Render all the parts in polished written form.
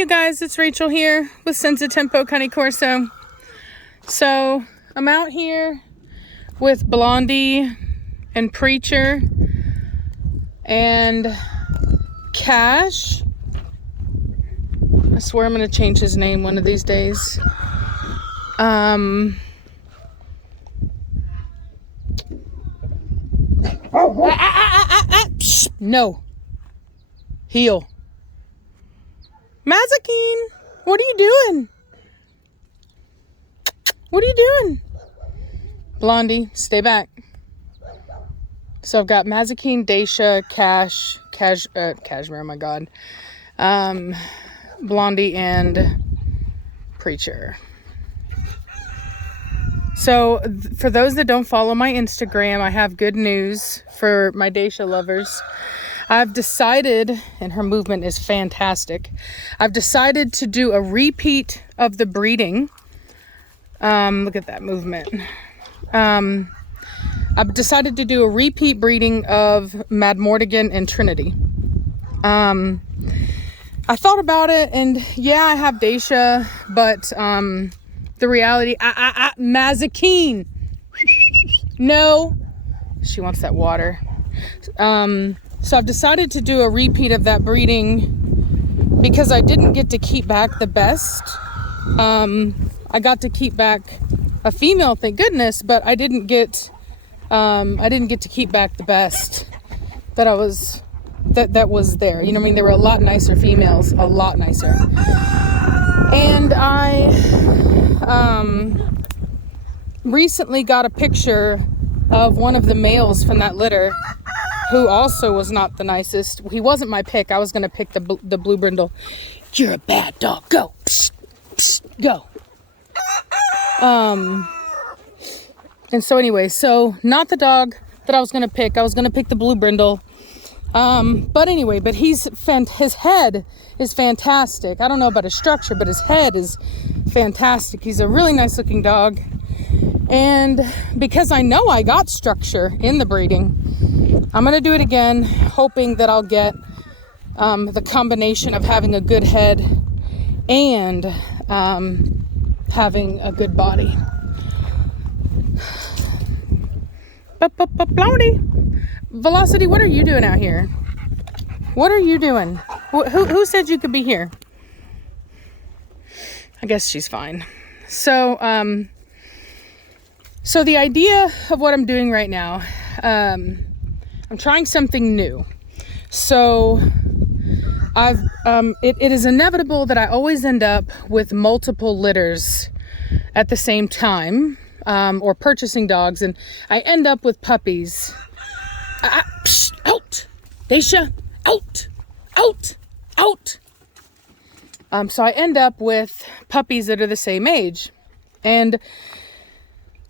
you guys, it's Rachel here with Senza Tempo Cane Corso. So I'm out here with Blondie and Preacher and Cash. I swear I'm gonna change his name one of these days. No. Heel. Mazakine, what are you doing? What are you doing? Blondie, stay back. So I've got Mazakine, Daisha, Cashmere, oh my God. Blondie and Preacher. So for those that don't follow my Instagram, I have good news for my Daisha lovers. I've decided, and her movement is fantastic, I've decided to do a repeat of the breeding. Look at that movement. I've decided to do a repeat breeding of Madmortigan and Trinity. I thought about it, and yeah, I have Daisha, but the reality, Mazakine. No, she wants that water. So I've decided to do a repeat of that breeding because I didn't get to keep back the best. I got to keep back a female, thank goodness, but I didn't get to keep back the best that was there. You know what I mean? There were a lot nicer females, a lot nicer. And I recently got a picture of one of the males from that litter who also was not the nicest. He wasn't my pick. I was going to pick the blue brindle. You're a bad dog. Go. Psst, psst, go. And so anyway, so not the dog that I was going to pick. I was going to pick the blue brindle. But anyway, his head is fantastic. I don't know about his structure, but his head is fantastic. He's a really nice looking dog. And because I know I got structure in the breeding, I'm going to do it again, hoping that I'll get the combination of having a good head and having a good body. Blondie, Velocity, what are you doing out here? What are you doing? Who said you could be here? I guess she's fine. So the idea of what I'm doing right now, I'm trying something new. So it is inevitable that I always end up with multiple litters at the same time, or purchasing dogs, and I end up with puppies. Psh, out, Daisha, out. So I end up with puppies that are the same age, and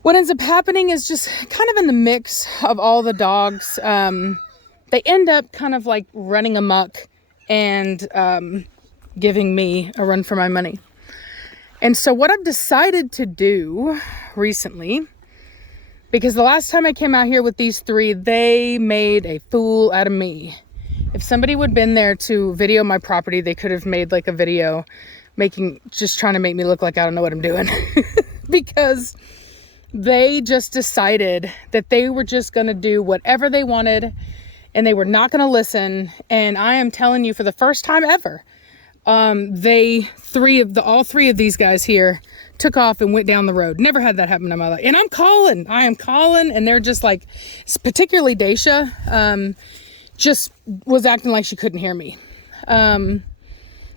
what ends up happening is just kind of in the mix of all the dogs, they end up kind of like running amok and giving me a run for my money. And so what I've decided to do recently, because the last time I came out here with these three, they made a fool out of me. If somebody would have been there to video my property, they could have made like a video just trying to make me look like I don't know what I'm doing. Because they just decided that they were just going to do whatever they wanted and they were not going to listen. And I am telling you, for the first time ever, all three of these guys here took off and went down the road. Never had that happen in my life. And I am calling, and they're just like, particularly Daisha, just was acting like she couldn't hear me. I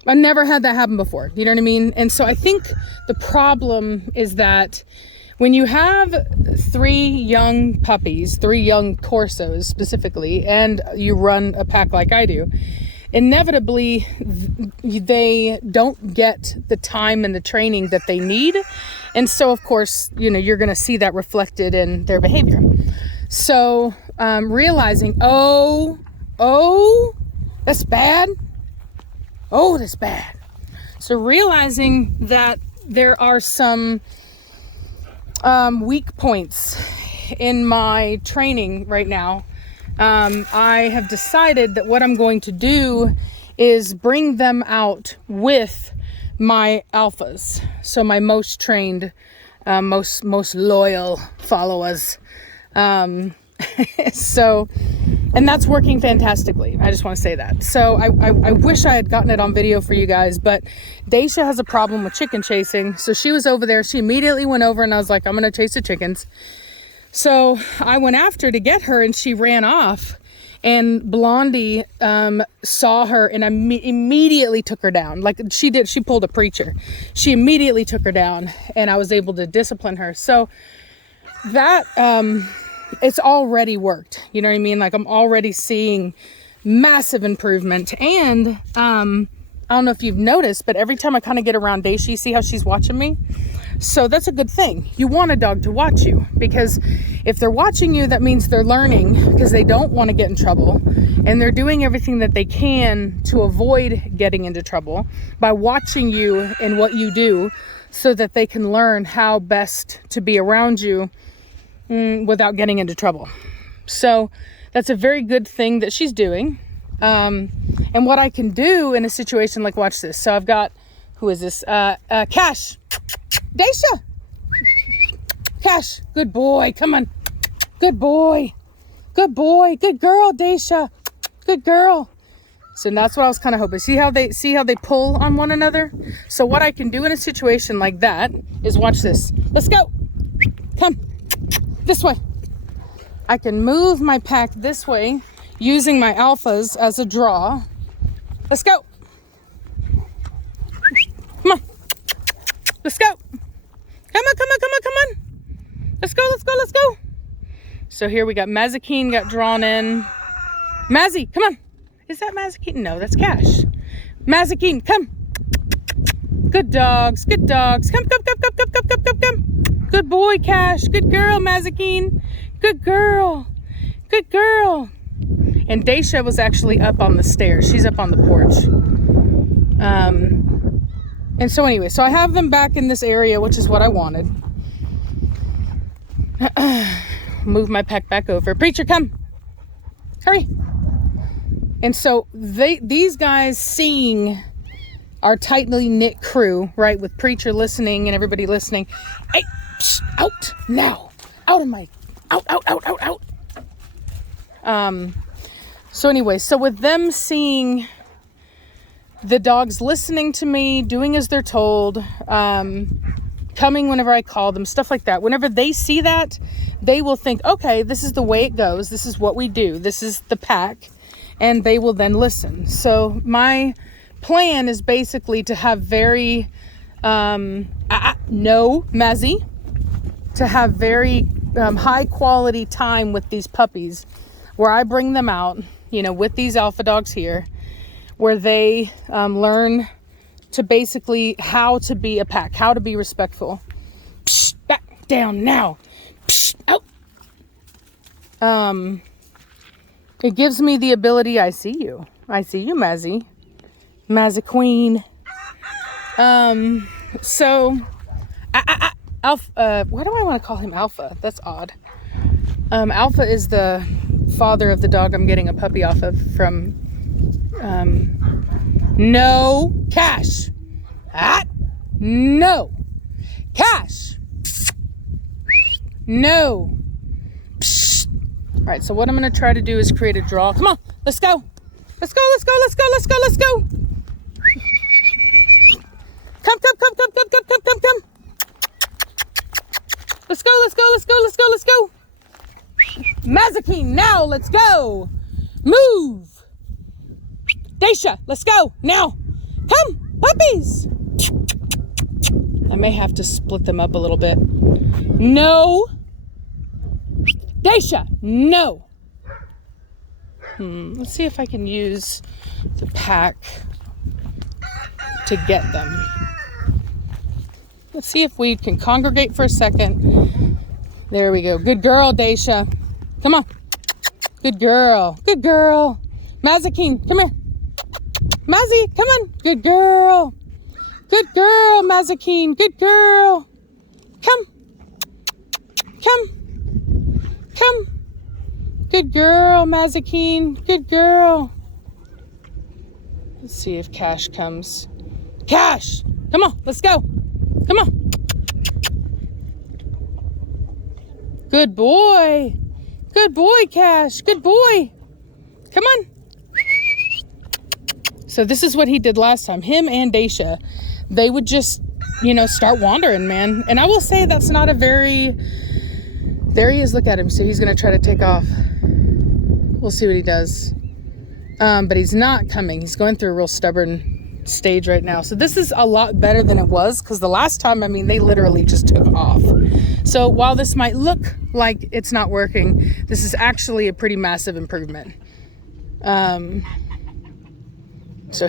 never had that happen before. You know what I mean? And so I think the problem is that when you have three young puppies, three young Corsos specifically, and you run a pack like I do, inevitably they don't get the time and the training that they need. And so of course, you know, you're going to see that reflected in their behavior. So realizing, oh, that's bad. Oh, that's bad. So realizing that there are some weak points in my training right now, I have decided that what I'm going to do is bring them out with my alphas. So my most trained, most loyal followers. So, and that's working fantastically. I just want to say that. So I wish I had gotten it on video for you guys, but Daisha has a problem with chicken chasing. So she was over there. She immediately went over and I was like, I'm going to chase the chickens. So I went after to get her and she ran off, and Blondie saw her and immediately took her down. Like she did, she pulled a preacher. She immediately took her down and I was able to discipline her. So that, it's already worked. You know what I mean? Like I'm already seeing massive improvement. And I don't know if you've noticed, but every time I kind of get around Daisha, you see how she's watching me? So that's a good thing. You want a dog to watch you, because if they're watching you, that means they're learning, because they don't want to get in trouble. And they're doing everything that they can to avoid getting into trouble by watching you and what you do, so that they can learn how best to be around you without getting into trouble. So that's a very good thing that she's doing. And what I can do in a situation like, watch this. So I've got, who is this? Cash. Daisha. Cash. Good boy. Come on. Good boy. Good boy. Good girl, Daisha. Good girl. So that's what I was kind of hoping. See how they pull on one another? So what I can do in a situation like that is, watch this. Let's go. Come. This way. I can move my pack this way using my alphas as a draw. Let's go. Come on. Let's go. Come on, come on, come on, come on. Let's go, let's go, let's go. So here we got Mazikeen got drawn in. Mazzy, come on. Is that Mazikeen? No, that's Cash. Mazikeen, come. Good dogs, good dogs. Come, come, come, come, come, come, come, come, come. Good boy, Cash. Good girl, Mazikeen. Good girl. Good girl. And Daisha was actually up on the stairs. She's up on the porch. And so anyway, so I have them back in this area, which is what I wanted. Move my pack back over. Preacher, come. Hurry. And so these guys, seeing our tightly knit crew, right, with Preacher listening and everybody listening. Hey, psh, out now. Out of my, out, out, out, out, out. So anyway, so with them seeing the dogs listening to me, doing as they're told, coming whenever I call them, stuff like that. Whenever they see that, they will think, okay, this is the way it goes. This is what we do. This is the pack. And they will then listen. So my plan is basically to have very, Mazzy, to have very high quality time with these puppies, where I bring them out, with these alpha dogs here, where they learn to basically how to be a pack, how to be respectful. Psh, back down now. Psh, out. It gives me the ability. I see you, Mazzy. Mazzy Queen. So, Alpha. Why do I want to call him Alpha? That's odd. Alpha is the father of the dog I'm getting a puppy off of from. No, Cash. No, Cash. No. All right, so what I'm going to try to do is create a draw. Come on, let's go. Let's go, let's go, let's go, let's go, let's go. Come, come, come, come, come, come, come, come, come. Let's go, let's go, let's go, let's go, let's go. Mazikeen, now let's go. Move. Daisha, let's go, now. Come, puppies. I may have to split them up a little bit. No. Daisha, no. Let's see if I can use the pack to get them. Let's see if we can congregate for a second. There we go. Good girl, Daisha. Come on. Good girl. Good girl. Mazikeen, come here. Mazzy, come on. Good girl. Good girl, Mazikeen. Good girl. Come. Come. Come. Good girl, Mazikeen. Good girl. Let's see if Cash comes. Cash! Come on, let's go. Come on. Good boy. Good boy, Cash. Good boy. Come on. So this is what he did last time. Him and Daisha, they would just, start wandering, man. And I will say that's not a very... There he is. Look at him. So he's going to try to take off. We'll see what he does. But he's not coming. He's going through a real stubborn stage right now. So this is a lot better than it was, because the last time, they literally just took off. So while this might look like it's not working, this is actually a pretty massive improvement. So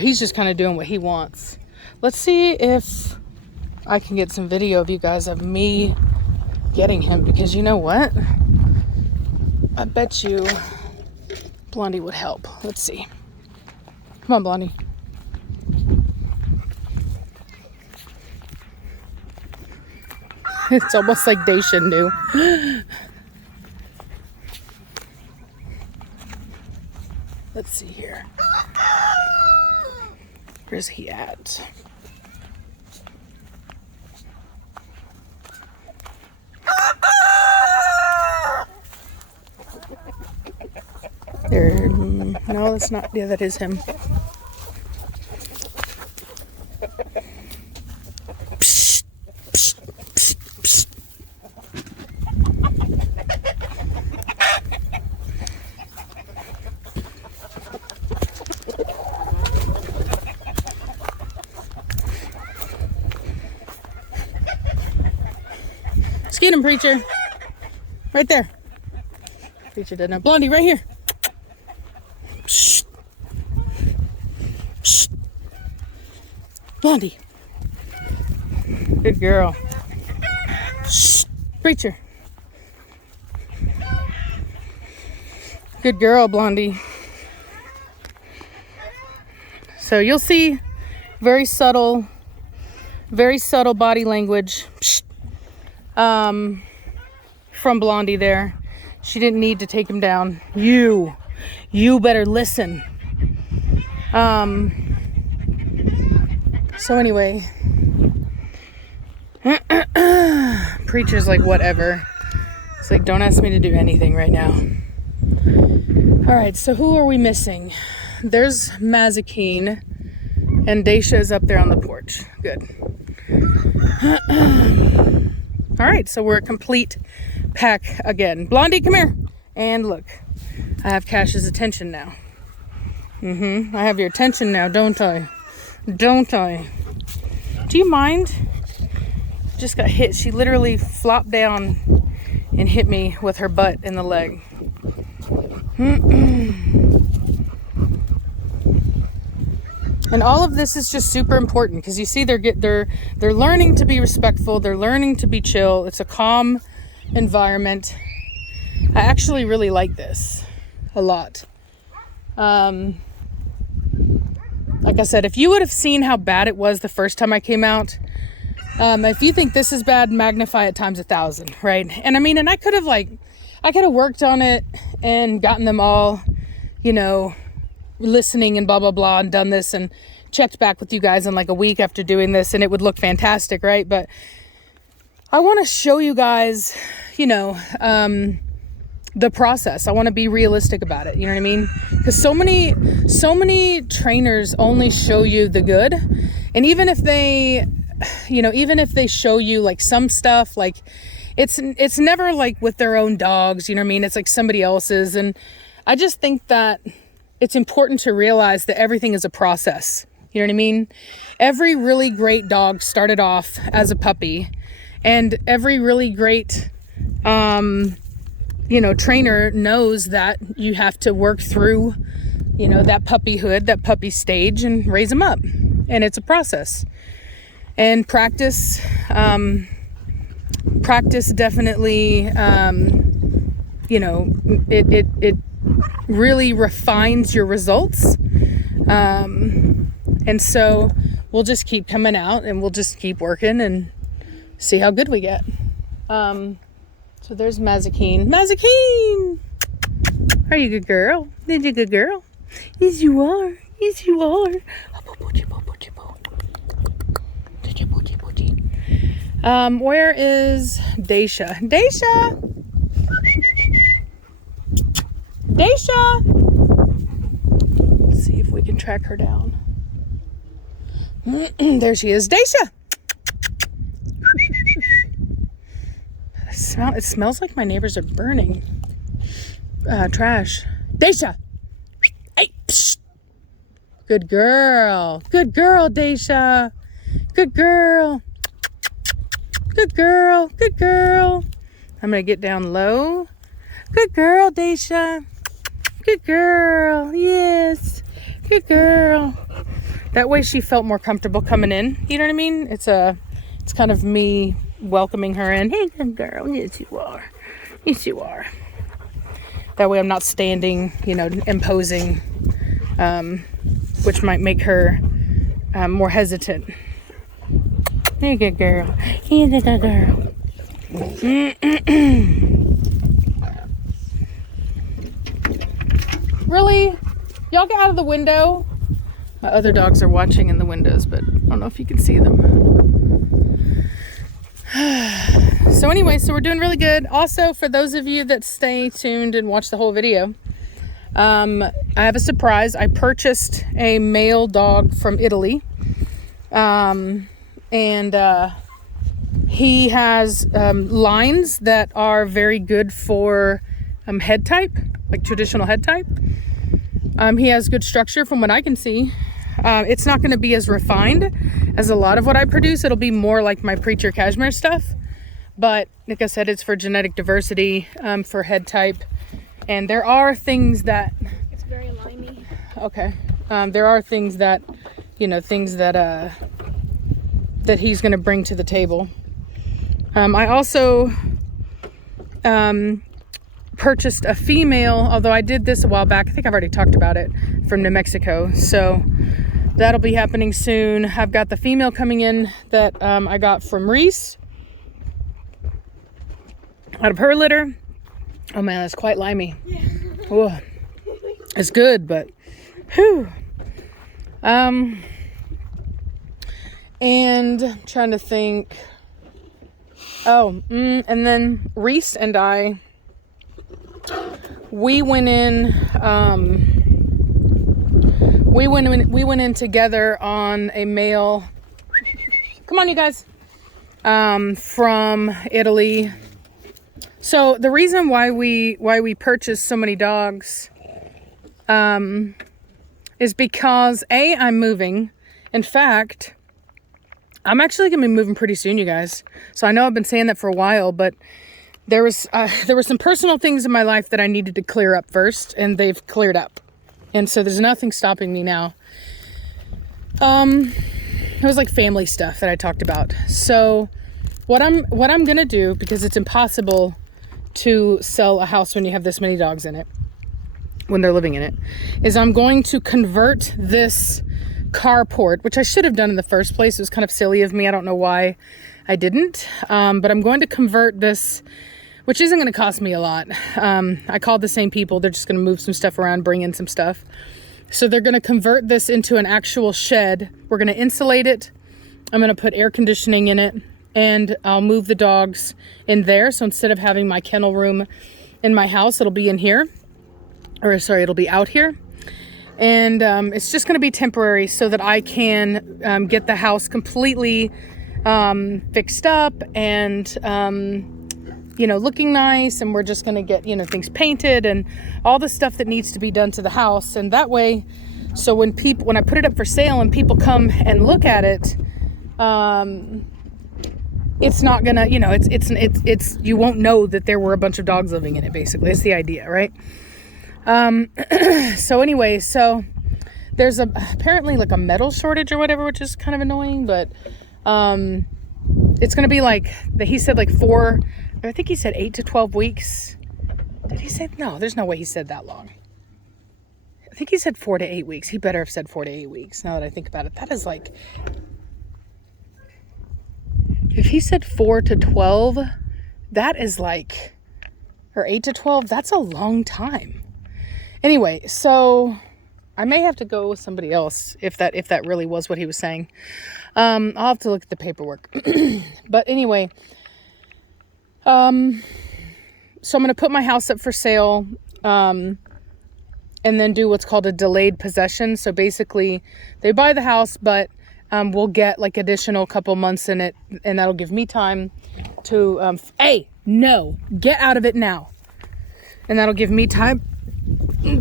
he's just kind of doing what he wants. Let's see if I can get some video of you guys of me getting him, because you know what? I bet you Blondie would help. Let's see. Come on, Blondie. It's almost like Daisha knew. Let's see here. Where's he at? There. No, that's not. Yeah, that is him. Psst, psst, psst, psst. Let's get him, Preacher. Right there. Preacher didn't know. Blondie, right here. Shh. Shh. Blondie. Good girl. Shh. Preacher. Good girl, Blondie. So you'll see very subtle body language from Blondie there. She didn't need to take him down. You better listen. So anyway, Preacher's like, whatever. It's like, don't ask me to do anything right now. All right, so who are we missing? There's Mazikeen, and Daisha is up there on the porch. Good. All right, so we're a complete pack again. Blondie, come here. And look, I have Cash's attention now. I have your attention now, don't I? Don't I? Do you mind? Just got hit. She literally flopped down and hit me with her butt in the leg. And all of this is just super important, because you see they're learning to be respectful. They're learning to be chill. It's a calm environment. I actually really like this a lot. Like I said, if you would have seen how bad it was the first time I came out, if you think this is bad, magnify it times 1,000, right? And and I could have worked on it and gotten them all, listening and blah, blah, blah, and done this and checked back with you guys in like a week after doing this, and it would look fantastic, right? But I want to show you guys, the process. I want to be realistic about it. You know what I mean? Because so many trainers only show you the good. And even if they show you like some stuff, like it's never like with their own dogs, you know what I mean? It's like somebody else's. And I just think that it's important to realize that everything is a process. You know what I mean? Every really great dog started off as a puppy, and every really great, trainer knows that you have to work through, that puppyhood, that puppy stage, and raise them up. And it's a process. And practice definitely, it really refines your results. And so we'll just keep coming out, and we'll just keep working and see how good we get. So there's Mazikeen. Mazikeen! Are you a good girl? Are you a good girl? Yes, you are. Yes, you are. Where is Daisha? Daisha! Daisha! Let's see if we can track her down. There she is. Daisha! It smells like my neighbors are burning trash. Daisha! Hey! Psst. Good girl. Good girl, Daisha. Good girl. Good girl. Good girl. I'm going to get down low. Good girl, Daisha. Good girl. Yes. Good girl. That way she felt more comfortable coming in. You know what I mean? It's kind of me welcoming her in. Hey, good girl. Yes, you are. Yes, you are. That way I'm not standing, imposing, which might make her more hesitant. You're a good girl. You're a good girl. Really? Y'all get out of the window. My other dogs are watching in the windows, but I don't know if you can see them. So anyway, we're doing really good. Also, for those of you that stay tuned and watch the whole video, I have a surprise. I purchased a male dog from Italy. And he has lines that are very good for head type, like traditional head type. He has good structure from what I can see. It's not going to be as refined as a lot of what I produce. It'll be more like my Preacher Cashmere stuff. But like I said, it's for genetic diversity, for head type. And there are things that... It's very limey. Okay. There are things that, that he's going to bring to the table. I also purchased a female, although I did this a while back. I think I've already talked about it, from New Mexico. So that'll be happening soon. I've got the female coming in that I got from Reese out of her litter. Oh man, that's quite limey. Yeah. Oh, it's good, but whew. And I'm trying to think. Oh, and then Reese and I, we went in together on a male. Come on, you guys. From Italy. So the reason why we purchased so many dogs is because I'm moving. In fact, I'm actually gonna be moving pretty soon, you guys. So I know I've been saying that for a while, but there were some personal things in my life that I needed to clear up first, and they've cleared up. And so there's nothing stopping me now. It was like family stuff that I talked about. So what I'm gonna do, because it's impossible to sell a house when you have this many dogs in it, when they're living in it, is I'm going to convert this carport, which I should have done in the first place. It was kind of silly of me. I don't know why I didn't. But I'm going to convert this, which isn't going to cost me a lot. I called the same people. They're just going to move some stuff around, bring in some stuff. So they're going to convert this into an actual shed. We're going to insulate it. I'm going to put air conditioning in it, and I'll move the dogs in there. So instead of having my kennel room in my house, it'll be in here. It'll be out here. And it's just going to be temporary so that I can get the house completely fixed up and, looking nice. And we're just going to get, things painted and all the stuff that needs to be done to the house. And that way, so when I put it up for sale and people come and look at it, it's not going to, it's you won't know that there were a bunch of dogs living in it, basically. It's the idea, right? So anyway, there's apparently like a metal shortage or whatever, which is kind of annoying, but, it's going to be like, he said like 8 to 12 weeks. Did he say, no, there's no way he said that long. I think he said 4 to 8 weeks. He better have said 4 to 8 weeks. Now that I think about it, that is like, if he said 4 to 12, that is like, or 8 to 12, that's a long time. Anyway, so I may have to go with somebody else if that really was what he was saying. I'll have to look at the paperwork. But anyway, so I'm going to put my house up for sale, and then do what's called a delayed possession. So basically they buy the house, but we'll get like additional couple months in it, and that'll give me time to, hey, no, get out of it now. And that'll give me time,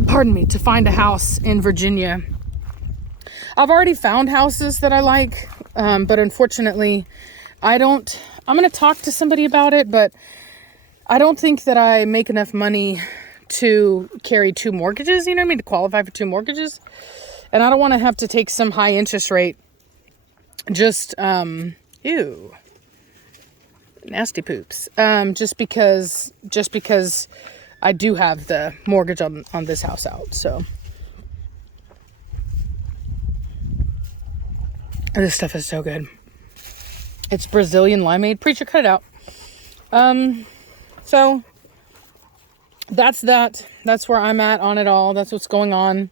pardon me, to find a house in Virginia. I've already found houses that I like, but unfortunately I'm going to talk to somebody about it, but I don't think that I make enough money to carry 2 mortgages, you know what I mean, to qualify for 2 mortgages. And I don't want to have to take some high interest rate. Just, ew, nasty poops. Just because I do have the mortgage on this house out. So this stuff is so good. It's Brazilian limeade. Preacher, cut it out. So that's that. That's where I'm at on it all. That's what's going on.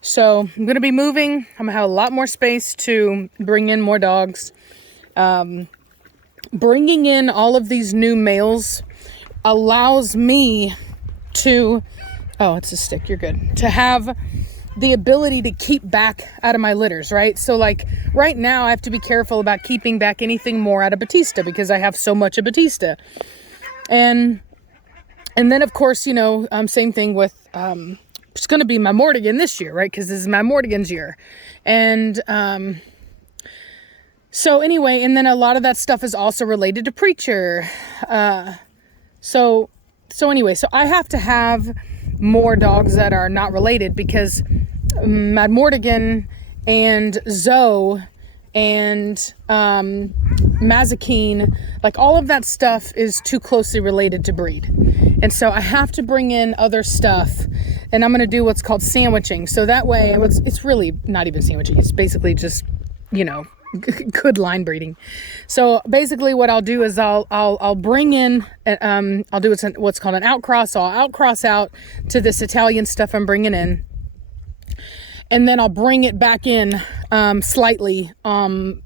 So I'm going to be moving. I'm going to have a lot more space to bring in more dogs. Bringing in all of these new males allows me to, oh, it's a stick. You're good. To have the ability to keep back out of my litters, right? So like right now I have to be careful about keeping back anything more out of Batista because I have so much of Batista. And then of course, you know, same thing with, it's going to be my Mortigan this year, right? Because this is my Mortigan's year. And so anyway, and then a lot of that stuff is also related to Preacher. So anyway, so I have to have more dogs that are not related because Mad Mortigan and Zoe and Mazikeen, like all of that stuff is too closely related to breed. And so I have to bring in other stuff, and I'm going to do what's called sandwiching. So that way it's really not even sandwiching. It's basically just, you know, good line breeding. So basically what I'll do is I'll bring in, I'll do what's called an outcross. So I'll outcross out to this Italian stuff I'm bringing in. And then I'll bring it back in slightly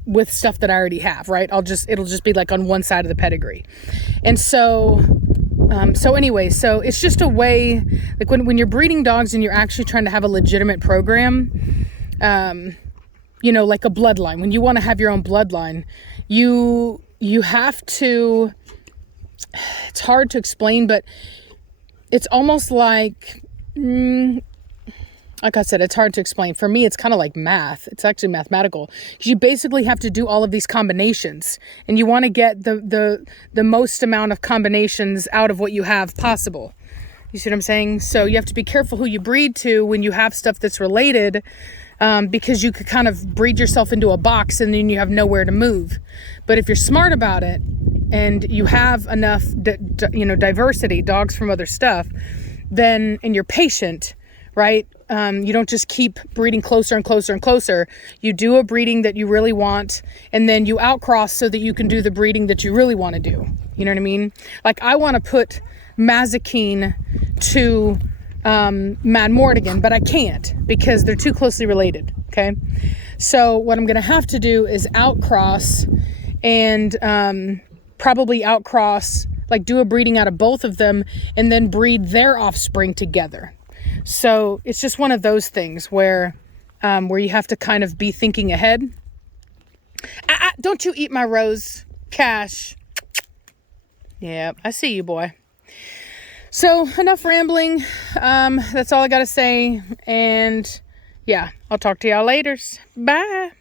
with stuff that I already have, right? It'll just be like on one side of the pedigree. And so anyway, so it's just a way, like when you're breeding dogs and you're actually trying to have a legitimate program, you know, like a bloodline, when you want to have your own bloodline, you have to, it's hard to explain, but it's almost like I said, it's hard to explain. For me, it's kind of like math. It's actually mathematical. You basically have to do all of these combinations, and you want to get the most amount of combinations out of what you have possible. You see what I'm saying? So you have to be careful who you breed to when you have stuff that's related, because you could kind of breed yourself into a box and then you have nowhere to move. But if you're smart about it and you have enough, diversity, dogs from other stuff, then, and you're patient, right? You don't just keep breeding closer and closer and closer. You do a breeding that you really want, and then you outcross so that you can do the breeding that you really want to do. You know what I mean? Like I want to put Mazikeen to Mad Mortigan, but I can't because they're too closely related. Okay. So what I'm going to have to do is outcross and probably outcross, like do a breeding out of both of them and then breed their offspring together. So it's just one of those things where you have to kind of be thinking ahead. Don't you eat my rose, Cash. Yeah, I see you, boy. So enough rambling. That's all I got to say. And yeah, I'll talk to y'all later. Bye.